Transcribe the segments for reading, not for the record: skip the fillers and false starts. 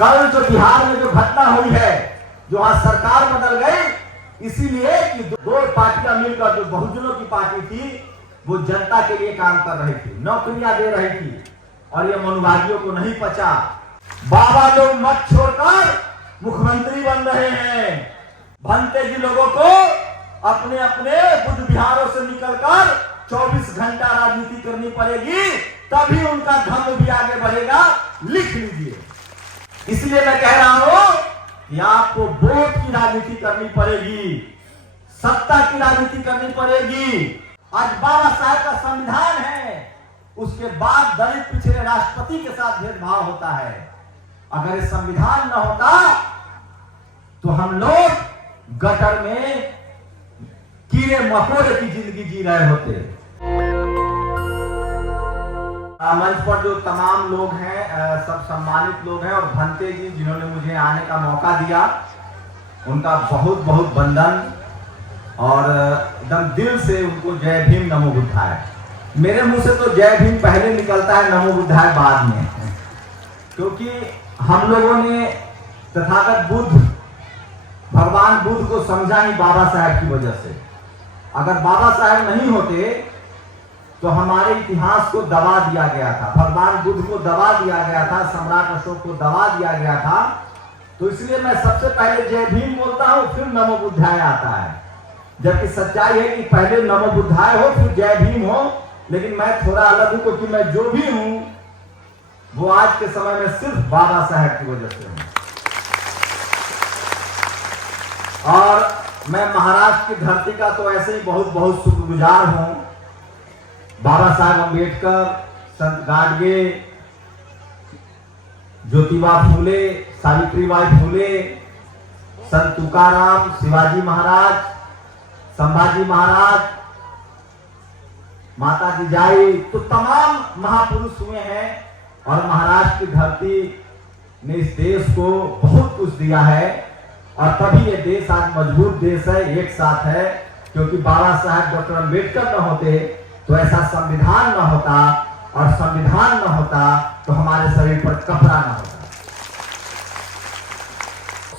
कल जो बिहार में जो घटना हुई है, जो आज सरकार बदल गई, इसीलिए कि दो पार्टियां मिलकर जो बहुजनों की पार्टी थी वो जनता के लिए काम कर रही थी, नौकरियां दे रही थी, और ये मनुवादियों को नहीं पचा। बाबा लोग मत छोड़कर मुख्यमंत्री बन रहे हैं। भंते जी लोगों को अपने अपने बुद्ध विहारों से निकलकर 24 घंटा राजनीति करनी पड़ेगी, तभी उनका धर्म भी आगे बढ़ेगा। लिख लीजिए। इसलिए मैं कह रहा हूं कि आपको वोट की राजनीति करनी पड़ेगी, सत्ता की राजनीति करनी पड़ेगी। आज बाबा साहब का संविधान है, उसके बाद दलित पिछड़े राष्ट्रपति के साथ भेदभाव होता है। अगर ये संविधान न होता तो हम लोग गटर में कीड़े मकोड़े की जिंदगी जी रहे होते। मंच पर जो तमाम लोग हैं, सब सम्मानित लोग हैं, और भंते जी जिन्होंने मुझे आने का मौका दिया, उनका बहुत बहुत वंदन, और एकदम दिल से उनको जय भीम नमो बुद्धाय। मेरे मुंह से तो जय भीम पहले निकलता है, नमो बुद्धाय बाद में, क्योंकि हम लोगों ने तथागत बुद्ध, भगवान बुद्ध को समझा ही बाबा साहब की वजह से। अगर बाबा साहब नहीं होते तो हमारे इतिहास को दबा दिया गया था, भगवान बुद्ध को दबा दिया गया था, सम्राट अशोक को दबा दिया गया था। तो इसलिए मैं सबसे पहले जय भीम बोलता हूं, फिर नमो बुद्धाय आता है। जबकि सच्चाई है कि पहले नमो बुद्धाय हो फिर जय भीम हो, लेकिन मैं थोड़ा अलग हूं, क्योंकि मैं जो भी हूं वो आज के समय में सिर्फ बाबा साहब की वजह से हूं। और मैं महाराष्ट्र की धरती का तो ऐसे ही बहुत बहुत शुक्रगुजार हूं। बाबा साहब अम्बेडकर, संत गाडगे, ज्योतिबा फूले, सावित्रीबाई फूले, संत तुकाराम, शिवाजी महाराज, संभाजी महाराज, माता जिजाई, तो तमाम महापुरुष हुए हैं। और महाराष्ट्र की धरती ने इस देश को बहुत कुछ दिया है, और तभी ये देश आज मजबूत देश है, एक साथ है। क्योंकि बाबा साहब डॉक्टर अम्बेडकर न होते तो ऐसा संविधान न होता, और संविधान न होता तो हमारे शरीर पर कपड़ा न होता।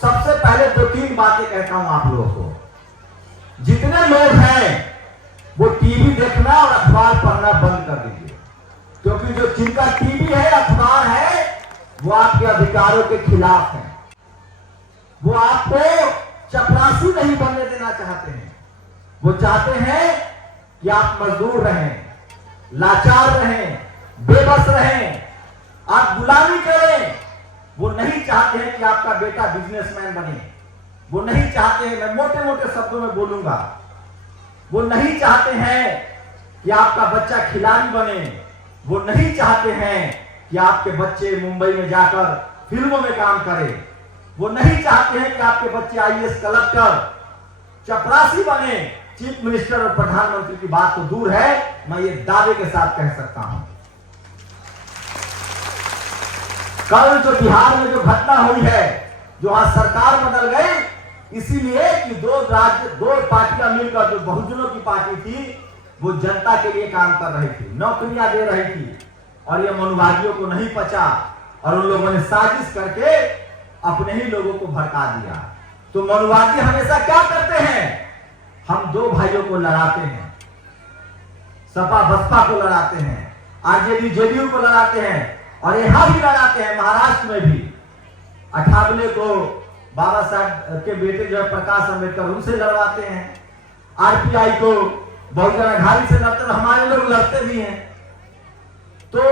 सबसे पहले 2-3 बातें कहता हूं आप लोगों को। जितने लोग हैं वो टीवी देखना और अखबार पढ़ना बंद कर दीजिए, क्योंकि जो जिनका टीवी है, अखबार है, वो आपके अधिकारों के खिलाफ है। वो आपको चपरासी नहीं बनने देना चाहते हैं। वो चाहते हैं कि आप मजदूर रहें, लाचार रहें, बेबस रहें, आप गुलामी करें। वो नहीं चाहते हैं कि आपका बेटा बिजनेसमैन बने। वो नहीं चाहते हैं, मैं मोटे मोटे शब्दों में बोलूंगा, वो नहीं चाहते हैं कि आपका बच्चा खिलाड़ी बने। वो नहीं चाहते हैं कि आपके बच्चे मुंबई में जाकर फिल्मों में काम करें। वो नहीं चाहते हैं कि आपके बच्चे आईएएस, कलेक्टर, चपरासी बने। चीफ मिनिस्टर और प्रधानमंत्री की बात तो दूर है, मैं ये दावे के साथ कह सकता हूं। कल जो बिहार में जो घटना हुई है, जो आज सरकार बदल गई, इसीलिए कि दो पार्टियां मिलकर जो बहुजनों की पार्टी थी वो जनता के लिए काम कर रही थी, नौकरियां दे रही थी, और ये मनुवादियों को नहीं पचा, और उन लोगों ने साजिश करके अपने ही लोगों को भड़का दिया। तो मनुवादी हमेशा क्या करते हैं? हम दो भाइयों को लड़ाते हैं, सपा बसपा को लड़ाते हैं, आरजेडी जेडीयू को लड़ाते हैं, और यहां भी लड़ाते हैं, महाराष्ट्र में भी। 98 को बाबा साहब के बेटे जो है प्रकाश अम्बेडकर, उनसे लड़वाते हैं। आरपीआई को बहुजन आघाड़ी से लड़ते हैं, हमारे लोग लड़ते भी हैं। तो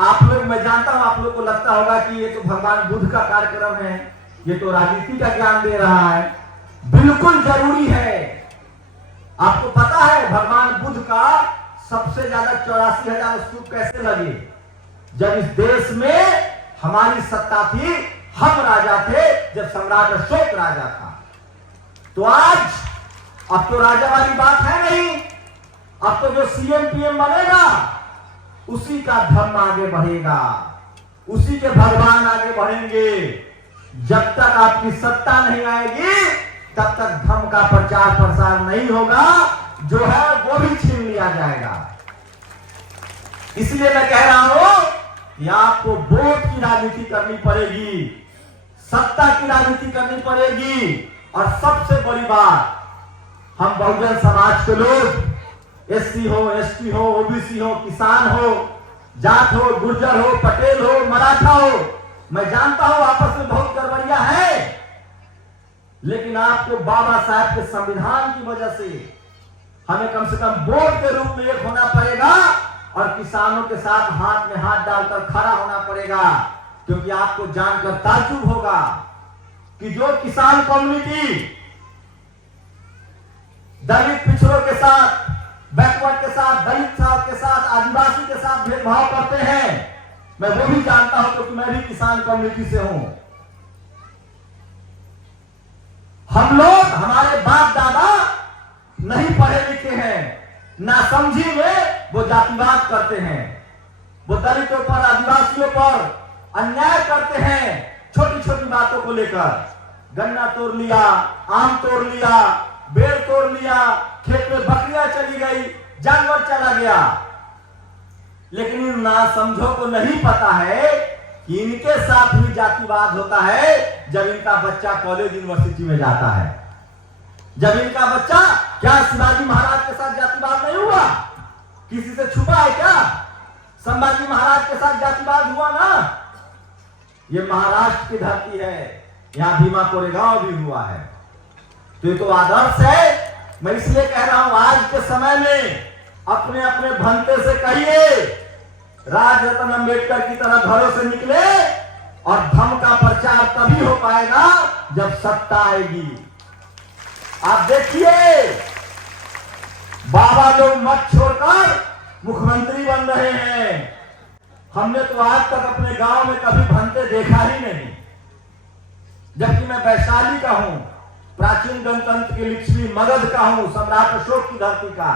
आप लोग, मैं जानता हूं आप लोग को लगता होगा कि ये तो भगवान बुद्ध का कार्यक्रम है, ये तो राजनीति का ज्ञान दे रहा है। बिल्कुल जरूरी है। आपको पता है भगवान बुद्ध का सबसे ज्यादा 84,000 स्तूप कैसे लगे? जब इस देश में हमारी सत्ता थी, हम राजा थे, जब सम्राट अशोक राजा था। तो आज अब तो राजा वाली बात है नहीं। अब तो जो सीएम पीएम बनेगा उसी का धर्म आगे बढ़ेगा, उसी के भगवान आगे बढ़ेंगे। जब तक आपकी सत्ता नहीं आएगी तब तक धर्म का प्रचार प्रसार नहीं होगा, जो है वो भी छीन लिया जाएगा। इसलिए मैं कह रहा हूं कि आपको वोट की राजनीति करनी पड़ेगी, सत्ता की राजनीति करनी पड़ेगी। और सबसे बड़ी बात, हम बहुजन समाज के लोग, एससी हो, एसटी हो, ओबीसी हो, किसान हो, जाट हो, गुर्जर हो, पटेल हो, मराठा हो, मैं जानता हूं आपस में बहुत गड़बड़ियां है, लेकिन आपको बाबा साहब के संविधान की वजह से हमें कम से कम वोट के रूप में एक होना पड़ेगा और किसानों के साथ हाथ में हाथ डालकर खड़ा होना पड़ेगा। क्योंकि आपको जानकर ताज्जुब होगा कि जो किसान कम्युनिटी दलित पिछड़ों के साथ, बैकवर्ड के साथ, दलित के साथ, आदिवासी के साथ भेदभाव करते हैं, मैं वो भी जानता हूं क्योंकि मैं भी किसान कम्युनिटी से हूं। हम लोग, हमारे बाप दादा नहीं पढ़े लिखे हैं, ना समझी में वो जातिवाद करते हैं, वो दलितों पर, आदिवासियों पर अन्याय करते हैं छोटी छोटी बातों को लेकर। गन्ना तोड़ लिया, आम तोड़ लिया, बेल तोड़ लिया, खेत में बकरियां चली गई, जानवर चला गया, लेकिन इन ना समझो को नहीं पता है कि इनके साथ भी जातिवाद होता है जब इनका बच्चा कॉलेज यूनिवर्सिटी में जाता है। जब इनका बच्चा, क्या शिवाजी महाराज के साथ जातिवाद नहीं हुआ? किसी से छुपा है क्या? संभाजी महाराज के साथ जातिवाद हुआ ना? ये महाराष्ट्र की धरती है, यहां भीमा कोरेगांव भी हुआ है। तो ये तो आदर्श है। मैं इसलिए कह रहा हूं, आज के समय में अपने अपने भंते से कहिए, राजरत्न अंबेडकर की तरह घरों से निकले, और धर्म का प्रचार तभी हो पाएगा जब सत्ता आएगी। आप देखिए, बाबा लोग मत छोड़कर मुख्यमंत्री बन रहे हैं। हमने तो आज तक अपने गांव में कभी भंते देखा ही नहीं, जबकि मैं वैशाली का हूं, प्राचीन गणतंत्र के लिच्छवी मगध का हूं, सम्राट अशोक की धरती का,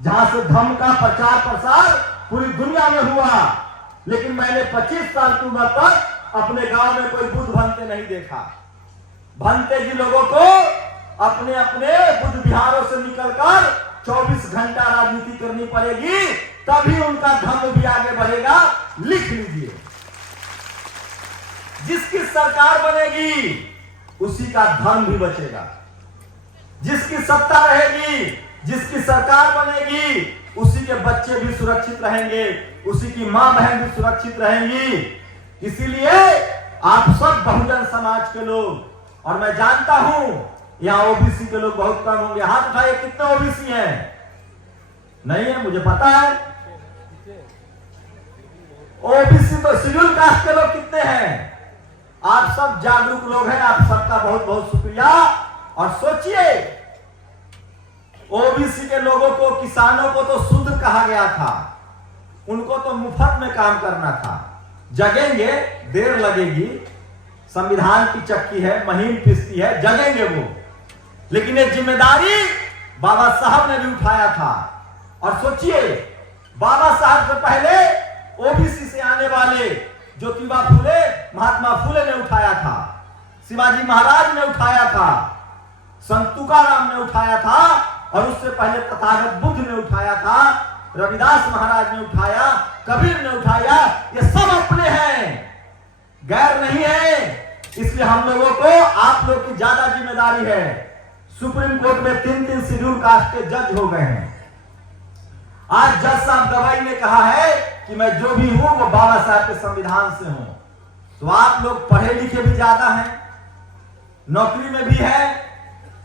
जहां से धर्म का प्रचार प्रसार पूरी दुनिया में हुआ। लेकिन मैंने 25 साल की उम्र तक अपने गांव में कोई बुद्ध भंते नहीं देखा। भंते जी लोगों को अपने अपने बुद्ध विहारों से निकलकर 24 घंटा राजनीति करनी पड़ेगी, तभी उनका धर्म भी आगे बढ़ेगा। लिख लीजिए, जिसकी सरकार बनेगी उसी का धर्म भी बचेगा, जिसकी सत्ता रहेगी, जिसकी सरकार बनेगी, उसी के बच्चे भी सुरक्षित रहेंगे, उसी की मां बहन भी सुरक्षित रहेंगी। इसीलिए आप सब बहुजन समाज के लोग, और मैं जानता हूं यहां ओबीसी के लोग बहुत कम होंगे, हाथ उठाइए, कितने ओबीसी हैं? नहीं है, मुझे पता है। ओबीसी तो शेड्यूल कास्ट के लोग कितने हैं? आप सब जागरूक लोग हैं, आप सबका बहुत बहुत शुक्रिया। और सोचिए, ओबीसी के लोगों को, किसानों को तो शूद्र कहा गया था, उनको तो मुफ्त में काम करना था। जगेंगे, देर लगेगी, संविधान की चक्की है, महीन पिसती है, जगेंगे वो, लेकिन ये जिम्मेदारी बाबा साहब ने भी उठाया था। और सोचिए, बाबा साहब से पहले ओबीसी से आने वाले ज्योतिबा फुले, महात्मा फुले ने उठाया था, शिवाजी महाराज ने उठाया था, संत तुकाराम ने उठाया था, और उससे पहले तथागत बुद्ध ने उठाया था, रविदास महाराज ने उठाया, कबीर ने उठाया। ये सब अपने हैं, गैर नहीं है। इसलिए हम लोगों को, आप लोग की ज्यादा जिम्मेदारी है। सुप्रीम कोर्ट में 3 शेड्यूल कास्ट के जज हो गए हैं। आज जज साहब गवाही ने कहा है कि मैं जो भी हूं वो बाबा साहब के संविधान से हूं। तो आप लोग पढ़े लिखे भी ज्यादा हैं, नौकरी में भी है,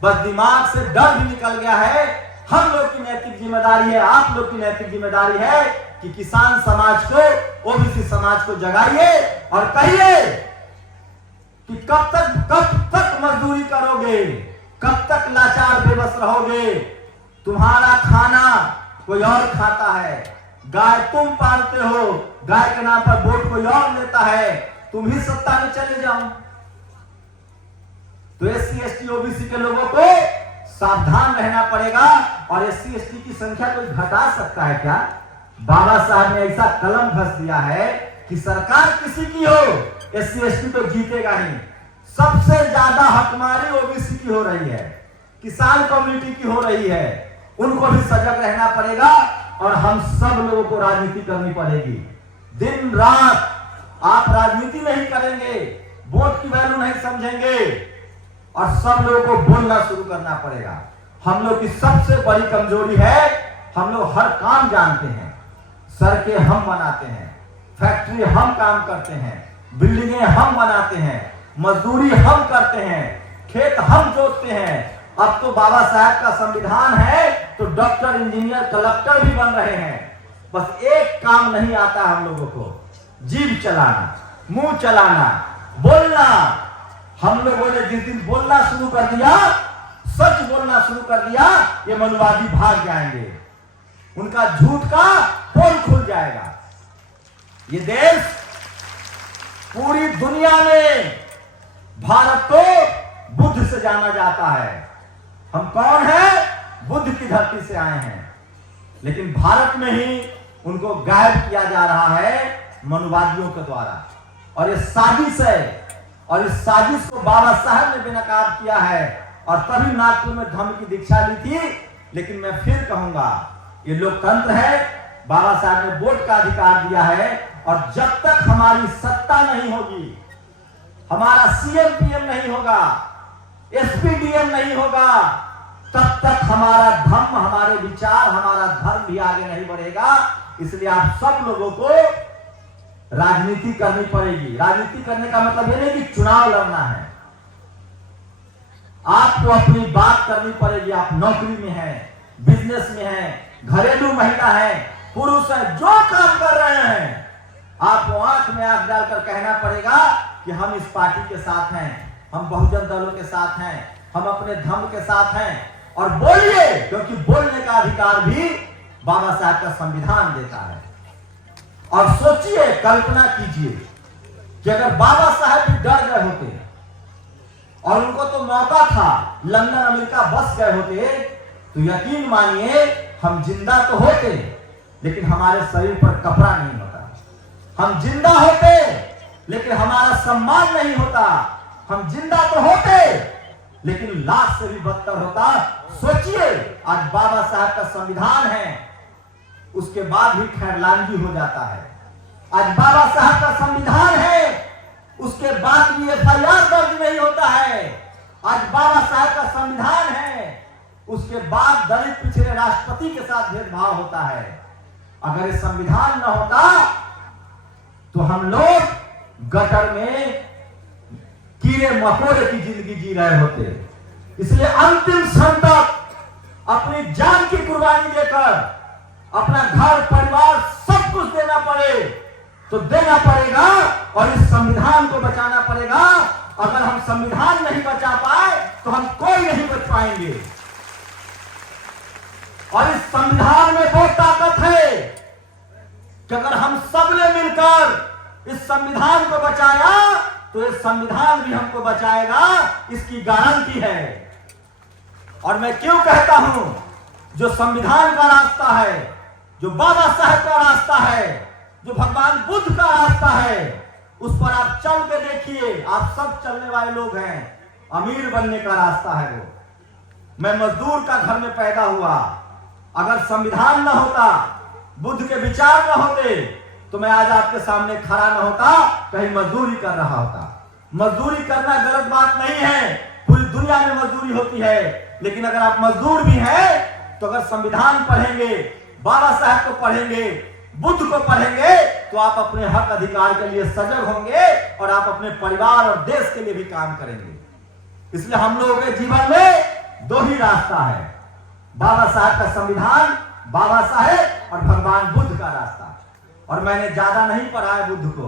बस दिमाग से डर भी निकल गया है। हम लोग की नैतिक जिम्मेदारी है, आप लोग की नैतिक जिम्मेदारी है कि किसान समाज को, ओबीसी समाज को जगाइए और कहिए कि कब तक मजदूरी करोगे, कब तक लाचार बेबस रहोगे? तुम्हारा खाना कोई और खाता है, गाय तुम पालते हो, गाय के नाम पर वोट कोई और लेता है, तुम ही सत्ता में चले जाओ। तो एससी एसटी ओबीसी के लोगों को सावधान रहना पड़ेगा। और एससी एसटी की संख्या कोई घटा सकता है क्या? बाबा साहब ने ऐसा कलम घस दिया है कि सरकार किसी की हो, एससी एसटी तो जीतेगा ही। सबसे ज्यादा हकमारी ओबीसी की हो रही है, किसान कम्युनिटी की हो रही है। उनको भी सजग रहना पड़ेगा और हम सब लोगों को राजनीति करनी पड़ेगी। दिन रात आप राजनीति नहीं करेंगे, वोट की वैल्यू नहीं समझेंगे और सब लोगों को बोलना शुरू करना पड़ेगा। हम लोग की सबसे बड़ी कमजोरी है, हम लोग हर काम जानते हैं, सड़कें हम बनाते हैं, फैक्ट्री हम काम करते हैं, बिल्डिंगें हम बनाते हैं, मजदूरी हम करते हैं, खेत हम जोतते हैं। अब तो बाबा साहब का संविधान है तो डॉक्टर, इंजीनियर, कलेक्टर भी बन रहे हैं। बस एक काम नहीं आता हम लोगों को, जीभ चलाना, मुंह चलाना, बोलना। हम लोगों ने जिस दिन बोलना शुरू कर दिया, सच बोलना शुरू कर दिया, ये मनुवादी भाग जाएंगे, उनका झूठ का पोल खुल जाएगा। ये देश पूरी दुनिया में भारत को बुद्ध से जाना जाता है। हम कौन है? बुद्ध की धरती से आए हैं, लेकिन भारत में ही उनको गायब किया जा रहा है मनुवादियों के द्वारा। और ये साजिश है, और इस साजिश को बाबा साहब ने बेनकाब किया है और तभी नागपुर में धम्म की दीक्षा ली थी। लेकिन मैं फिर कहूंगा, ये लोकतंत्र है, बाबा साहब ने वोट का अधिकार दिया है और जब तक हमारी सत्ता नहीं होगी, हमारा सीएम पीएम नहीं होगा, एसपीडीएम नहीं होगा, तब तक हमारा धम्म, हमारे विचार, हमारा धर्म भी आगे नहीं बढ़ेगा। इसलिए आप सब लोगों को राजनीति करनी पड़ेगी। राजनीति करने का मतलब ये नहीं कि चुनाव लड़ना है, आपको अपनी बात करनी पड़ेगी। आप नौकरी में हैं, बिजनेस में हैं, घरेलू महिला हैं, पुरुष हैं, जो काम कर रहे हैं, आपको आंख में आंख डालकर कहना पड़ेगा कि हम इस पार्टी के साथ हैं, हम बहुजन दलों के साथ हैं, हम अपने धर्म के साथ हैं। और बोलिए, क्योंकि बोलने का अधिकार भी बाबा साहब का संविधान देता है। और सोचिए, कल्पना कीजिए कि अगर बाबा साहब भी डर गए होते और उनको तो मौका था, लंदन अमेरिका बस गए होते, तो यकीन मानिए हम जिंदा तो होते, लेकिन हमारे शरीर पर कपड़ा नहीं होता। हम जिंदा होते, लेकिन हमारा सम्मान नहीं होता। हम जिंदा तो होते, लेकिन लाश से भी बदतर होता। सोचिए, आज बाबा साहब का संविधान है, उसके बाद भी खैरलानगी हो जाता है। आज बाबा साहब का संविधान है, उसके बाद भी एफआईआर दर्ज नहीं होता है। आज बाबा साहब का संविधान है, उसके बाद दलित पिछड़े राष्ट्रपति के साथ भेदभाव होता है। अगर ये संविधान न होता तो हम लोग गटर में कीड़े मकोड़े की जिंदगी जी रहे होते। इसलिए अंतिम क्षण तक अपनी जान की कुर्बानी देकर अपना घर परिवार सब कुछ देना पड़े तो देना पड़ेगा और इस संविधान को बचाना पड़ेगा। अगर हम संविधान नहीं बचा पाए तो हम कोई नहीं बच पाएंगे। और इस संविधान में वो ताकत है कि अगर हम सब ने मिलकर इस संविधान को बचाया तो ये संविधान भी हमको बचाएगा, इसकी गारंटी है। और मैं क्यों कहता हूं, जो संविधान का रास्ता है, जो बाबा साहब का रास्ता है, जो भगवान बुद्ध का रास्ता है, उस पर आप चल के देखिए। आप सब चलने वाले लोग हैं, अमीर बनने का रास्ता है वो। मैं मजदूर का घर में पैदा हुआ, अगर संविधान न होता, बुद्ध के विचार न होते, तो मैं आज आपके सामने खड़ा न होता, कहीं मजदूरी कर रहा होता। मजदूरी करना गलत बात नहीं है, पूरी दुनिया में मजदूरी होती है। लेकिन अगर आप मजदूर भी हैं तो अगर संविधान पढ़ेंगे, बाबा साहब को पढ़ेंगे, बुद्ध को पढ़ेंगे, तो आप अपने हक अधिकार के लिए सजग होंगे और आप अपने परिवार और देश के लिए भी काम करेंगे। इसलिए हम लोगों के जीवन में दो ही रास्ता है, बाबा साहब का संविधान, बाबा साहब और भगवान बुद्ध का रास्ता। और मैंने ज्यादा नहीं पढ़ा है बुद्ध को।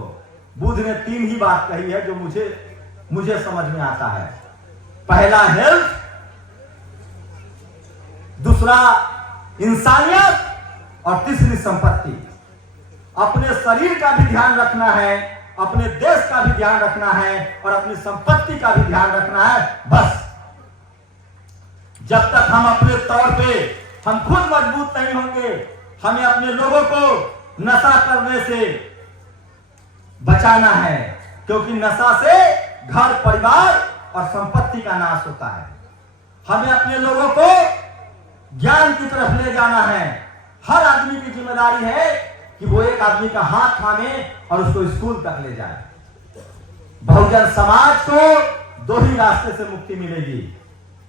बुद्ध ने 3 ही बात कही है जो मुझे समझ में आता है। पहला हेल्थ, दूसरा इंसानियत और तीसरी संपत्ति। अपने शरीर का भी ध्यान रखना है, अपने देश का भी ध्यान रखना है और अपनी संपत्ति का भी ध्यान रखना है। बस जब तक हम अपने तौर पे हम खुद मजबूत नहीं होंगे, हमें अपने लोगों को नशा करने से बचाना है, क्योंकि नशा से घर परिवार और संपत्ति का नाश होता है। हमें अपने लोगों को ज्ञान की तरफ ले जाना है। हर आदमी की जिम्मेदारी है कि कि वो एक आदमी का हाथ थामे और उसको स्कूल तक ले जाए। बहुजन समाज को दो ही रास्ते से मुक्ति मिलेगी,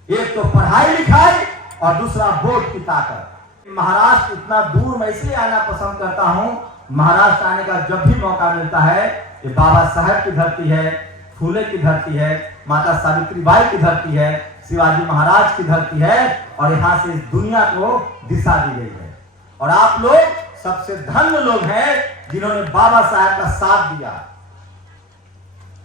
एक तो पढ़ाई लिखाई और दूसरा वोट की ताकत। महाराष्ट्र इतना दूर मैं इसलिए आना पसंद करता हूं, महाराष्ट्र आने का जब भी मौका मिलता है, ये बाबा साहब की धरती है, फूले की धरती है, माता सावित्रीबाई की धरती है, शिवाजी महाराज की धरती है, और यहाँ से इस दुनिया को दिशा दी गई है। और आप लोग सबसे धन्य लोग हैं जिन्होंने बाबा साहब का साथ दिया।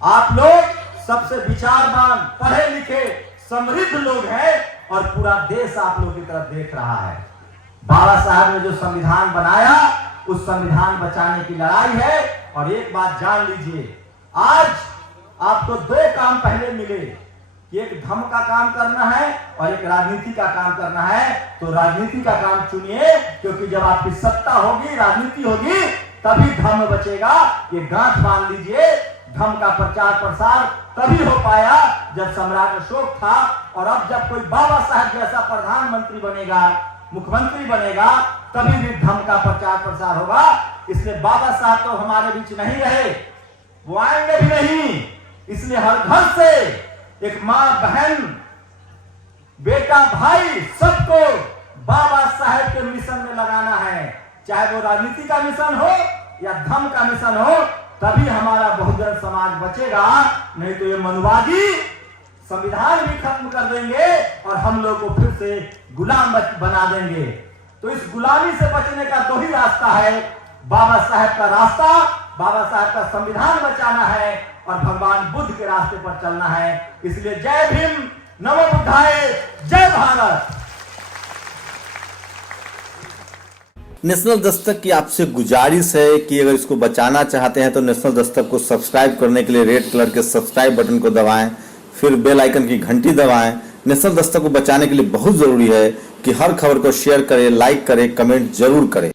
आप लोग सबसे विचारवान, पढ़े लिखे, समृद्ध लोग हैं और पूरा देश आप लोगों की तरफ देख रहा है। बाबा साहब ने जो संविधान बनाया, उस संविधान बचाने की लड़ाई है। और एक बात जान लीजिए, आज आपको दो काम पहले मिले, एक धर्म का काम करना है और एक राजनीति का काम करना है। तो राजनीति का काम चुनिए, क्योंकि जब आपकी सत्ता होगी, राजनीति होगी, तभी धर्म बचेगा। ये गांठ बांध लीजिए, धर्म का प्रचार प्रसार तभी हो पाया जब सम्राट अशोक था, और अब जब कोई बाबा साहब जैसा प्रधानमंत्री बनेगा, मुख्यमंत्री बनेगा, तभी भी धर्म का प्रचार प्रसार होगा। इसलिए बाबा साहब तो हमारे बीच नहीं रहे, वो आएंगे भी नहीं। इसलिए हर घर से एक मां, बहन, बेटा, भाई, सबको बाबा साहब के मिशन में लगाना है। चाहे वो राजनीति का मिशन हो या धर्म का मिशन हो, तभी हमारा बहुजन समाज बचेगा। नहीं तो ये मनुवादी संविधान भी खत्म कर देंगे और हम लोग को फिर से गुलाम बना देंगे। तो इस गुलामी से बचने का दो ही रास्ता है, बाबा साहब का रास्ता, बाबा साहब का संविधान बचाना है और भगवान बुद्ध के रास्ते पर चलना है। इसलिए जय भीम, नमो बुद्धाय, जय भारत। नेशनल दस्तक की आपसे गुजारिश है कि अगर इसको बचाना चाहते हैं तो नेशनल दस्तक को सब्सक्राइब करने के लिए रेड कलर के सब्सक्राइब बटन को दबाएं, फिर बेल आइकन की घंटी दबाएं। नेशनल दस्तक को बचाने के लिए बहुत जरूरी है कि हर खबर को शेयर करें, लाइक करें, कमेंट जरूर करें।